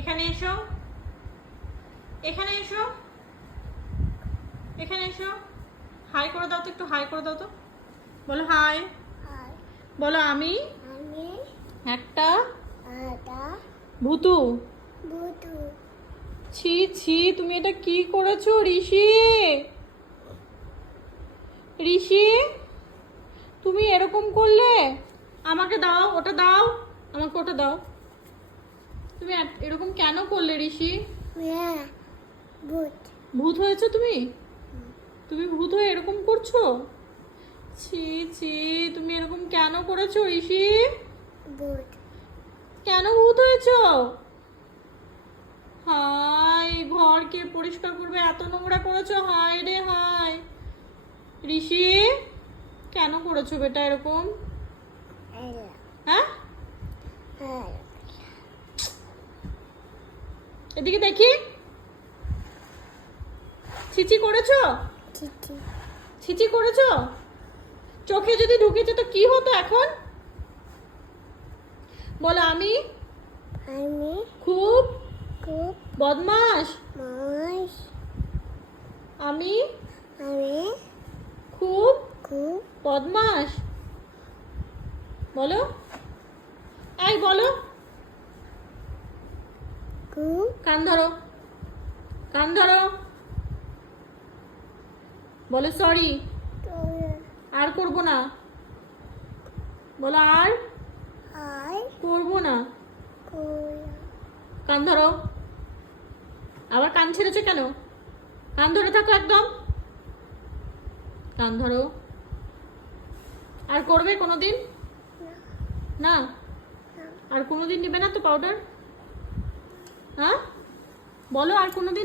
এখানে এসো, এখানে এসো, এখানে এসো। হাই করে দাও তো, একটু হাই করে দাও তো। বলো হাই। বলো আমি একটা ভূতু। ছি ছি, তুমি এটা কি করেছো ঋষি? ঋষি, তুমি এরকম করলে? আমাকে দাও, ওটা দাও, আমাকে ওটা দাও। তুমি এরকম কেন করলে ঋষি? ভূত হয়েছো তুমি? তুমি ভূত হয়ে এরকম করছো? ছি ছি, তুমি এরকম কেন করেছো ঋষি? কেন ভূত হয়েছো? হাই, ঘর কে পরিষ্কার করবে? এত নোংরা করেছো, হাই রে হাই। ঋষি, কেন করেছো বেটা এরকম? হ্যাঁ, এদিকে দেখি। ছিচি করেছো? ছিচি করেছো? চোখে যদি ঢুকেছে তো কি হতো এখন? বলো আমি খুব বদমাস। আমি খুব বদমাস। বলো, এই বলো। কান ধরো, কান ধরো। বলো সরি, আর করবো না। বলো আর করবো না। কান ধরো। আবার কান ছেড়েছো কেন? কান ধরে থাকো একদম। কান ধরো। আর করবে কোনোদিন? না। আর কোনোদিন নেবে না তো পাউডার? হ্যাঁ, বলো আর কোনোদিন।